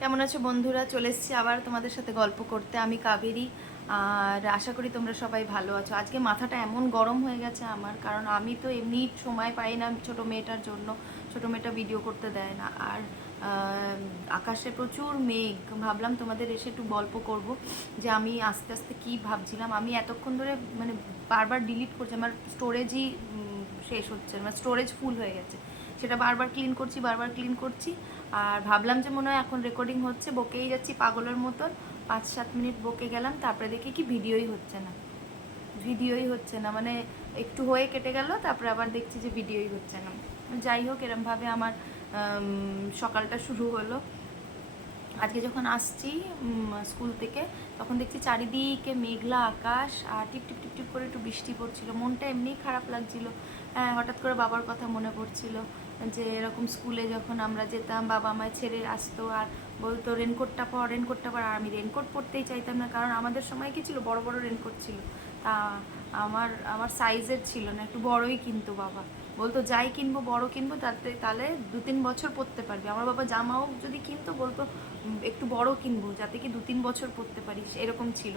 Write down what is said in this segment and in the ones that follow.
কেমন আছো বন্ধুরা? চলে এসেছি আবার তোমাদের সাথে গল্প করতে। আমি কাবেরী। আর আশা করি তোমরা সবাই ভালো আছো। আজকে মাথাটা এমন গরম হয়ে গেছে আমার, কারণ আমি তো এমনি সময় পাই না ছোটো মেয়েটার জন্য। ছোটো মেয়েটা ভিডিও করতে দেয় না। আর আকাশে প্রচুর মেঘ। ভাবলাম তোমাদের এসে একটু গল্প করব যে আমি আস্তে আস্তে কী ভাবছিলাম। আমি এতক্ষণ ধরে মানে বারবার ডিলিট করছি, আমার স্টোরেজই শেষ হচ্ছে, আমার স্টোরেজ ফুল হয়ে গেছে। সেটা বারবার ক্লিন করছি। আর ভাবলাম যে মনে হয় এখন রেকর্ডিং হচ্ছে, বকেই যাচ্ছি পাগলের মতন। 5-7 মিনিট বকে গেলাম, তারপরে দেখি কি ভিডিওই হচ্ছে না, মানে একটু হয়ে কেটে গেল, তারপরে আবার দেখছি যে ভিডিওই হচ্ছে না। যাই হোক, এরমভাবে আমার সকালটা শুরু হলো। আজকে যখন আসছি স্কুল থেকে, তখন দেখছি চারিদিকে মেঘলা আকাশ, আর টিপ টিপ টিপ টিপ করে একটু বৃষ্টি পড়ছিল। মনটা এমনিই খারাপ লাগছিল। হঠাৎ করে বাবার কথা মনে পড়ছিল যে এরকম স্কুলে যখন আমরা যেতাম, বাবা আমায় ছেড়ে আসতো আর বলতো রেনকোটটা পর, আর আমি রেনকোট পরতেই চাইতাম না, কারণ আমাদের সময় কি ছিল, বড় বড় রেনকোট ছিল। তা আমার আমার সাইজের ছিল না, একটু বড়ই কিনতো বাবা। বলতো যাই কিনবো বড় কিনবো, তাহলে 2-3 বছর পরতে পারবি। আমার বাবা জামাও যদি কিনতো বলতো একটু বড় কিনবো, যাতে কি 2-3 বছর পরতে পারিস, এরকম ছিল।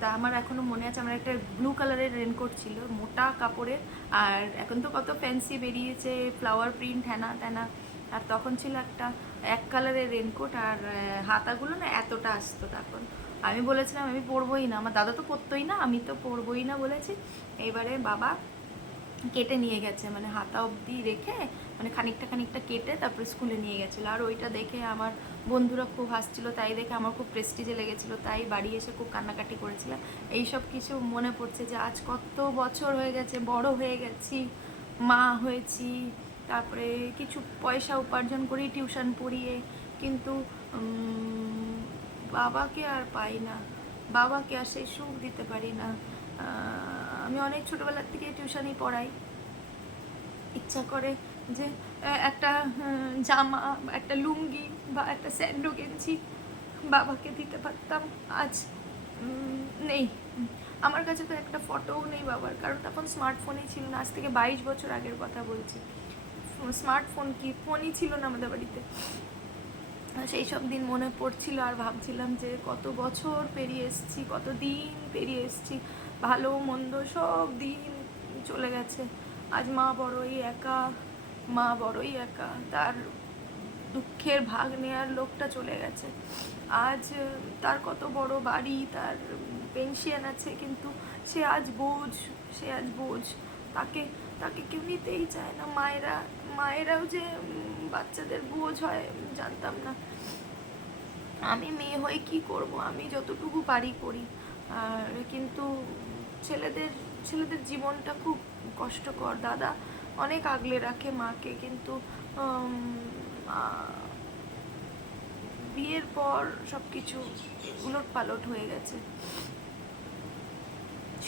তা আমার এখনো মনে আছে, আমার একটা ব্লু কালারের রেনকোট ছিল, মোটা কাপড়ের। আর এখন তো কত ফ্যান্সি বেরিয়েছে, ফ্লাওয়ার প্রিন্ট হ্যানা ত্যানা। আর তখন ছিল একটা এক কালারের রেনকোট, আর হাতাগুলো না এতটা আসতো। তখন আমি বলেছিলাম আমি পরবোই না, আমার দাদা তো পরতোই না, আমি তো পরবোই না বলেছি। এবারে বাবা কেটে নিয়ে গেছে, মানে হাতা অবধি রেখে, মানে খানিকটা কেটে তারপরে স্কুলে নিয়ে গেছিলো। আর ওইটা দেখে আমার বন্ধুরা খুব হাসছিল, তাই দেখে আমার খুব প্রেস্টিজে লেগেছিলো, তাই বাড়ি এসে খুব কান্নাকাটি করেছিলাম। এইসব কিছু মনে পড়ছে যে আজ কত বছর হয়ে গেছে, বড় হয়ে গেছি, মা হয়েছি, তারপরে কিছু পয়সা উপার্জন করি টিউশন পড়িয়ে, কিন্তু বাবাকে আর পাই না, বাবাকে আর সেই সুখ দিতে পারি না। আমি অনেক ছোটোবেলার থেকে টিউশনই পড়াই। ইচ্ছা করে যে একটা জামা, একটা লুঙ্গি বা একটা স্যান্ডো গেঞ্জি বাবাকে দিতে পারতাম। আজ নেই। আমার কাছে তো একটা ফটোও নেই বাবার, কারণ তখন স্মার্টফোনই ছিল না। আজ থেকে 22 বছর আগের কথা বলছি। স্মার্টফোন কি, ফোনই ছিল না আমাদের বাড়িতে। সেই সব দিন মনে পড়ছিল, আর ভাবছিলাম যে কত বছর পেরিয়ে এসেছি, কত দিন পেরিয়ে এসেছি, ভালো মন্দ সব দিন চলে গেছে। আজ মা বড়ই একা, তার দুঃখের ভাগ নেওয়ার লোকটা চলে গেছে। আজ তার কত বড় বাড়ি, তার পেনশন আছে, কিন্তু সে আজ বোঝ। তাকে তাকে কেউ নিতেই চায় না। মায়েরাও যে বাচ্চাদের বোঝ হয় জানতাম না। আমি মেয়ে হয়ে কি করব, আমি যতটুকু পারি করি। আর কিন্তু ছেলেদের ছেলেদের জীবনটা খুব কষ্টকর। দাদা অনেক আগলে রাখে মাকে, কিন্তু বিয়ের পর সব কিছু উলটপালট হয়ে গেছে।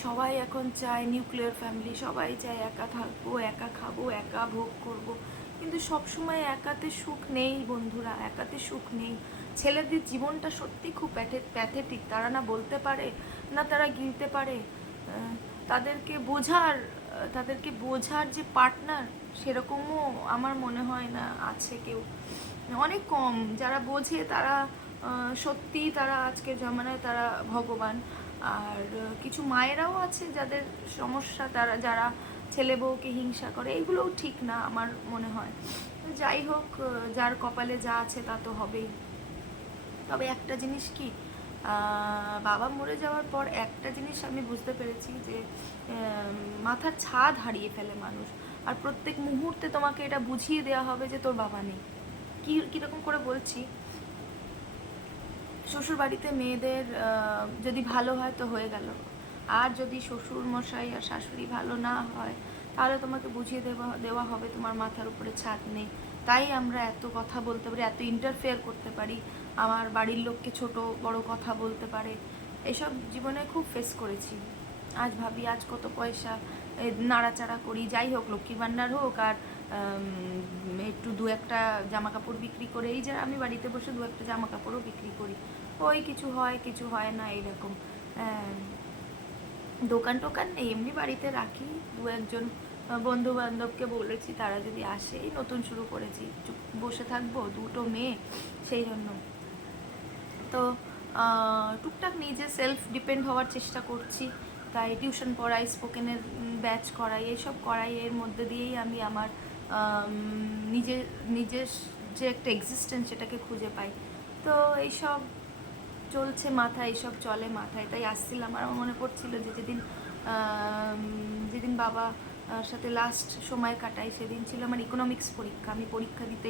সবাই এখন চায় নিউক্লিয়ার ফ্যামিলি, সবাই চায় একা থাকবো, একা খাবো, একা ভোগ করব। কিন্তু সবসময় একাতে সুখ নেই বন্ধুরা, একাতে সুখ নেই। ছেলেদের জীবনটা সত্যি খুব প্যাথেটিক। তারা না বলতে পারে, না তারা গিলতে পারে। তাদেরকে বোঝার যে পার্টনার, সেরকমও আমার মনে হয় না আছে কেউ। অনেক কম যারা বোঝে, তারা সত্যিই তারা আজকের জমানায় তারা ভগবান। আর কিছু মায়েরাও আছে যাদের সমস্যা, যারা ছেলে বউকে হিংসা করে, এগুলোও ঠিক না আমার মনে হয়। যাই হোক, যার কপালে যা আছে তা তো হবেই। তবে একটা জিনিস কি, বাবা মরে যাওয়ার পর একটা জিনিস আমি বুঝতে পেরেছি যে মাথার ছাদ হারিয়ে ফেলে মানুষ। আর প্রত্যেক মুহূর্তে তোমাকে এটা বুঝিয়ে দেওয়া হবে যে তোর বাবা নেই। কীরকম করে বলছি, শ্বশুর বাড়িতে মেয়েদের যদি ভালো হয় তো হয়ে গেল, আর যদি শ্বশুর মশাই আর শাশুড়ি ভালো না হয়, তাহলে তোমাকে বুঝিয়ে দেওয়া হবে তোমার মাথার উপরে ছাদ নেই। তাই আমরা এত কথা বলতে পারি, এত ইন্টারফেয়ার করতে পারি, আমার বাড়ির লোককে ছোট বড় কথা বলতে পারে। এসব জীবনে খুব ফেস করেছি। আজ ভাবি আজ কত পয়সা নাড়াচাড়া করি, যাই হোক লক্ষ্মীর ভাণ্ডার হোক, আর একটু দু একটা জামা কাপড় বিক্রি করে, এই যে আমি বাড়িতে বসে দু একটা জামা কাপড়ও বিক্রি করি, ওই কিছু হয় কিছু হয় না এইরকম। দোকান টোকান নেই, এমনি বাড়িতে রাখি। দু একজন বন্ধু বান্ধবকে বলেছি, তারা যদি আসে, নতুন শুরু করেছি, চুপ বসে থাকবো, দুটো মেয়ে, সেই জন্য। তো টুকটাক নিজে সেলফ ডিপেন্ড হওয়ার চেষ্টা করছি। তাই টিউশন পড়াই, স্পোকেনের ব্যাচ করাই, এইসব করাই। এর মধ্যে দিয়েই আমি আমার নিজের যে একটা এক্সিস্টেন্স সেটাকে খুঁজে পাই। তো এইসব চলছে মাথায়, এইসব চলে মাথায়। তাই আসছিলাম, আর আমার মনে পড়ছিল যে যেদিন বাবা সাথে লাস্ট সময় কাটাই, সেদিন ছিল আমার ইকোনমিক্স পরীক্ষা। আমি পরীক্ষা দিতে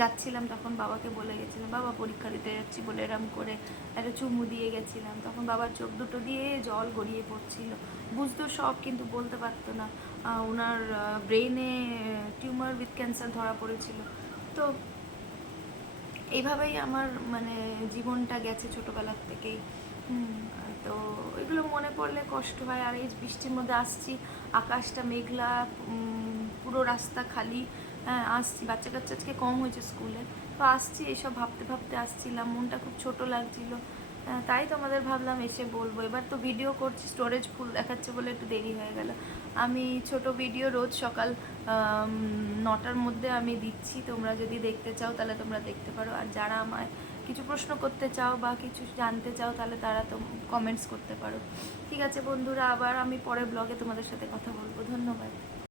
যাচ্ছিলাম, তখন বাবাকে বলে গেছিলাম, বাবা পরীক্ষা দিতে যাচ্ছি বলে এরম করে একটা চুমু দিয়ে গেছিলাম। তখন বাবার চোখ দুটো দিয়ে জল গড়িয়ে পড়ছিল। বুঝতো সব, কিন্তু বলতে পারতো না। ওনার ব্রেনে টিউমার উইথ ক্যান্সার ধরা পড়েছিল। তো এইভাবেই আমার মানে জীবনটা গেছে ছোটোবেলার থেকেই। তো এগুলো মনে পড়লে কষ্ট হয়। আর এই বৃষ্টির মধ্যে আসছি, আকাশটা মেঘলা, পুরো রাস্তা খালি। হ্যাঁ, আসছি, বাচ্চা কাচ্চা আজকে কম হয়েছে স্কুলে। তো আসছি, এইসব ভাবতে ভাবতে আসছিলাম, মনটা খুব ছোট লাগছিল। তাই তোমাদের ভাবলাম এসে বলবো। এবার তো ভিডিও করছি, স্টোরেজ ফুল দেখাচ্ছে বলে একটু দেরি হয়ে গেল। আমি ছোট ভিডিও রোজ সকাল 9টার মধ্যে আমি দিচ্ছি। তোমরা যদি দেখতে চাও তাহলে তোমরা দেখতে পারো। আর যারা আমায় কিছু প্রশ্ন করতে চাও বা কিছু জানতে চাও তাহলে তারা তো কমেন্টস করতে পারো। ঠিক আছে বন্ধুরা, আবার আমি পরের ব্লগে তোমাদের সাথে কথা বলবো। ধন্যবাদ।